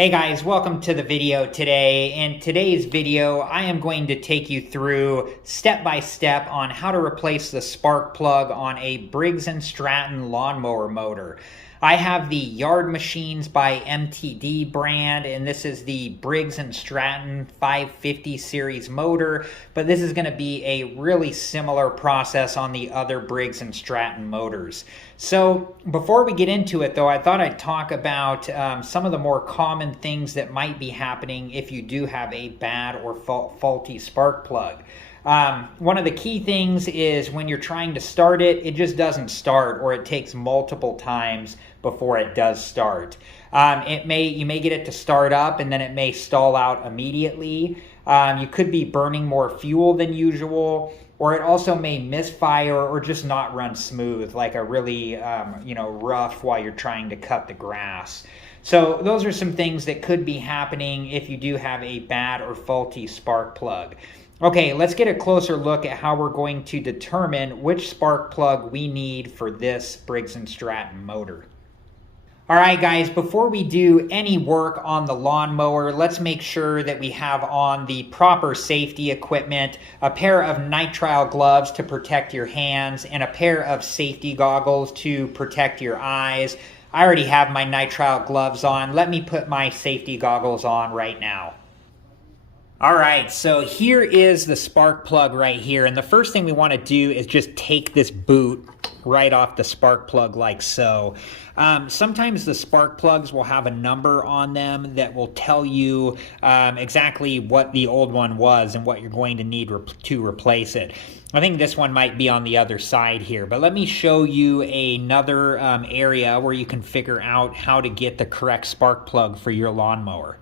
Hey guys, welcome to the video today. In today's video, I am going to take you through step by step on how to replace the spark plug on a Briggs and Stratton lawnmower motor. I have the Yard Machines by MTD brand, and this is the Briggs and Stratton 550 series motor, but this is going to be a really similar process on the other Briggs and Stratton motors. So before we get into it though, I thought I'd talk about some of the more common things that might be happening if you do have a bad or faulty spark plug. One of the key things is when you're trying to start it, it just doesn't start, or it takes multiple times before it does start. You may get it to start up and then it may stall out immediately. You could be burning more fuel than usual, or it also may misfire or just not run smooth, like a really rough while you're trying to cut the grass. So those are some things that could be happening if you do have a bad or faulty spark plug. Okay, let's get a closer look at how we're going to determine which spark plug we need for this Briggs and Stratton motor. All right, guys, before we do any work on the lawnmower, let's make sure that we have on the proper safety equipment, a pair of nitrile gloves to protect your hands, and a pair of safety goggles to protect your eyes. I already have my nitrile gloves on. Let me put my safety goggles on right now. All right, so here is the spark plug right here, and the first thing we want to do is just take this boot right off the spark plug like so. Sometimes the spark plugs will have a number on them that will tell you exactly what the old one was and what you're going to need to replace it. I think this one might be on the other side here, but let me show you another area where you can figure out how to get the correct spark plug for your lawnmower.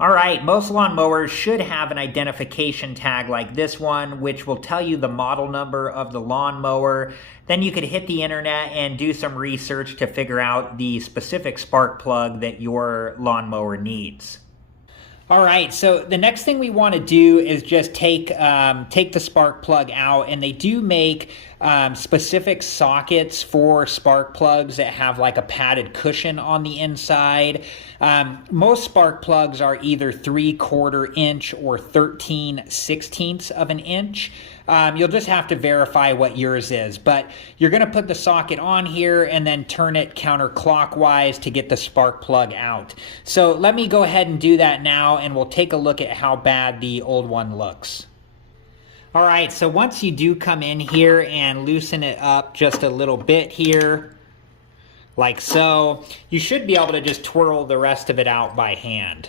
All right, most lawnmowers should have an identification tag like this one, which will tell you the model number of the lawnmower. Then you could hit the internet and do some research to figure out the specific spark plug that your lawnmower needs. All right, so the next thing we want to do is just take the spark plug out, and they do make specific sockets for spark plugs that have like a padded cushion on the inside. Most spark plugs are either 3/4 inch or 13/16 of an inch. You'll just have to verify what yours is, but you're going to put the socket on here and then turn it counterclockwise to get the spark plug out. So let me go ahead and do that now, and we'll take a look at how bad the old one looks. All right, so once you do come in here and loosen it up just a little bit here, like so, you should be able to just twirl the rest of it out by hand.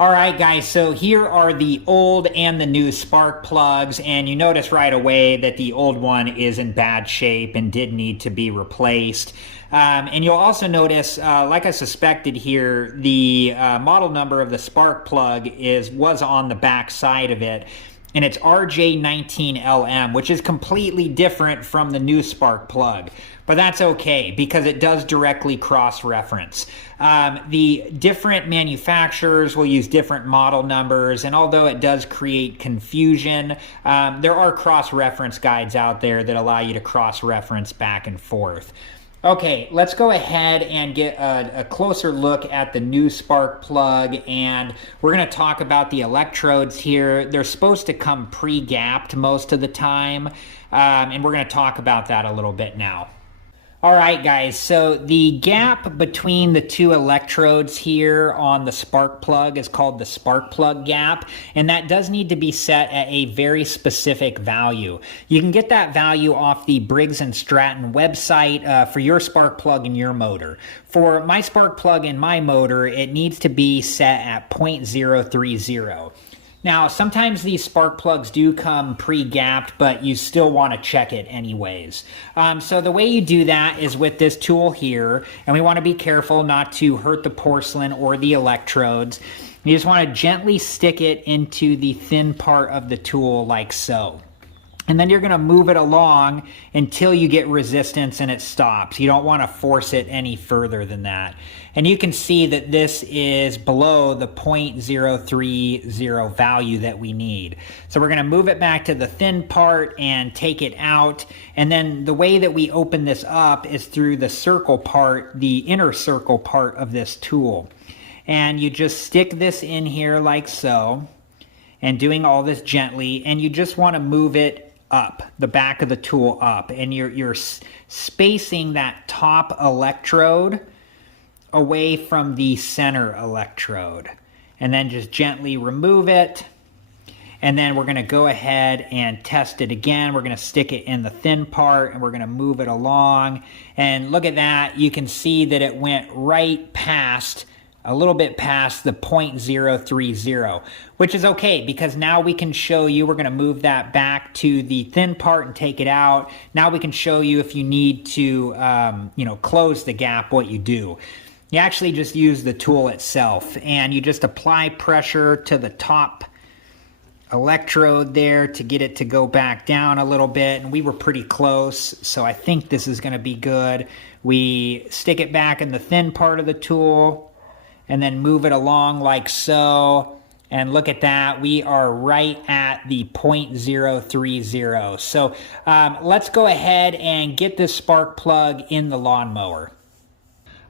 All right, guys, so here are the old and the new spark plugs, and you notice right away that the old one is in bad shape and did need to be replaced. And you'll also notice, like I suspected here, the model number of the spark plug was on the back side of it, and it's RJ19LM, which is completely different from the new spark plug. But that's okay, because it does directly cross-reference. The different manufacturers will use different model numbers, and although it does create confusion, there are cross-reference guides out there that allow you to cross-reference back and forth. Okay, let's go ahead and get a closer look at the new spark plug, and we're going to talk about the electrodes here. They're supposed to come pre-gapped most of the time, and we're going to talk about that a little bit now. All right, guys, so the gap between the two electrodes here on the spark plug is called the spark plug gap, and that does need to be set at a very specific value. You can get that value off the Briggs and Stratton website for your spark plug in your motor. For my spark plug in my motor, it needs to be set at 0.030. Now, sometimes these spark plugs do come pre-gapped, but you still want to check it anyways. So the way you do that is with this tool here, and we want to be careful not to hurt the porcelain or the electrodes. You just want to gently stick it into the thin part of the tool like so. And then you're going to move it along until you get resistance and it stops. You don't want to force it any further than that. And you can see that this is below the 0.030 value that we need. So we're going to move it back to the thin part and take it out. And then the way that we open this up is through the circle part, the inner circle part of this tool. And you just stick this in here like so, and doing all this gently, and you just want to move it up, the back of the tool up, and you're spacing that top electrode away from the center electrode, and then just gently remove it. And then we're going to go ahead and test it again. We're going to stick it in the thin part, and we're going to move it along, and look at that. You can see that it went right past, a little bit past the 0.030, which is okay, because now we can show you, we're going to move that back to the thin part and take it out. Now we can show you if you need to, close the gap, what you do. You actually just use the tool itself, and you just apply pressure to the top electrode there to get it to go back down a little bit, and we were pretty close, so I think this is going to be good. We stick it back in the thin part of the tool, and then move it along like so, and look at that, we are right at the 0.030. So let's go ahead and get this spark plug in the lawnmower.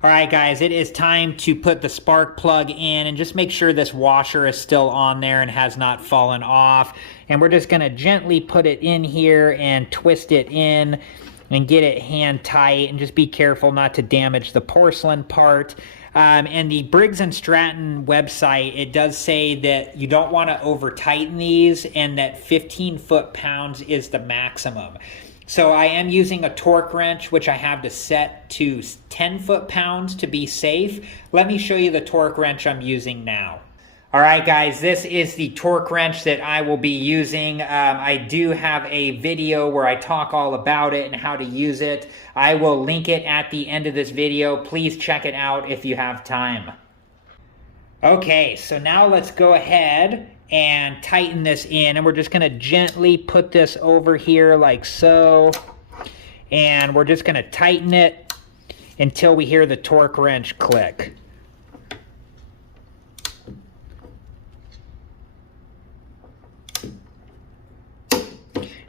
All right, guys, it is time to put the spark plug in, and just make sure this washer is still on there and has not fallen off. And we're just gonna gently put it in here and twist it in and get it hand tight, and just be careful not to damage the porcelain part. And the Briggs and Stratton website, it does say that you don't want to over tighten these, and that 15 foot-pounds is the maximum. So I am using a torque wrench, which I have to set to 10 foot-pounds to be safe. Let me show you the torque wrench I'm using now. All right, guys, this is the torque wrench that I will be using. I do have a video where I talk all about it and how to use it. I will link it at the end of this video. Please check it out if you have time. Okay, so now let's go ahead and tighten this in, and we're just going to gently put this over here like so, and we're just going to tighten it until we hear the torque wrench click.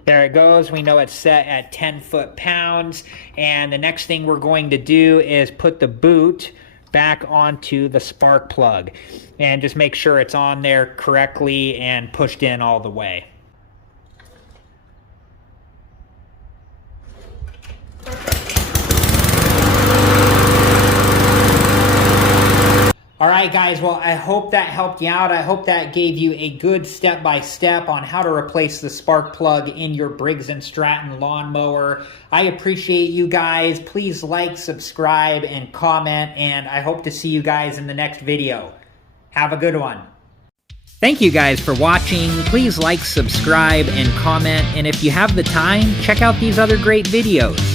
There it goes. We know it's set at 10 foot-pounds. And the next thing we're going to do is put the boot back onto the spark plug. And just make sure it's on there correctly and pushed in all the way. All right, guys, well, I hope that helped you out. I hope that gave you a good step-by-step on how to replace the spark plug in your Briggs and Stratton lawnmower. I appreciate you guys. Please like, subscribe, and comment, and I hope to see you guys in the next video. Have a good one. Thank you guys for watching. Please like, subscribe, and comment, and if you have the time, check out these other great videos.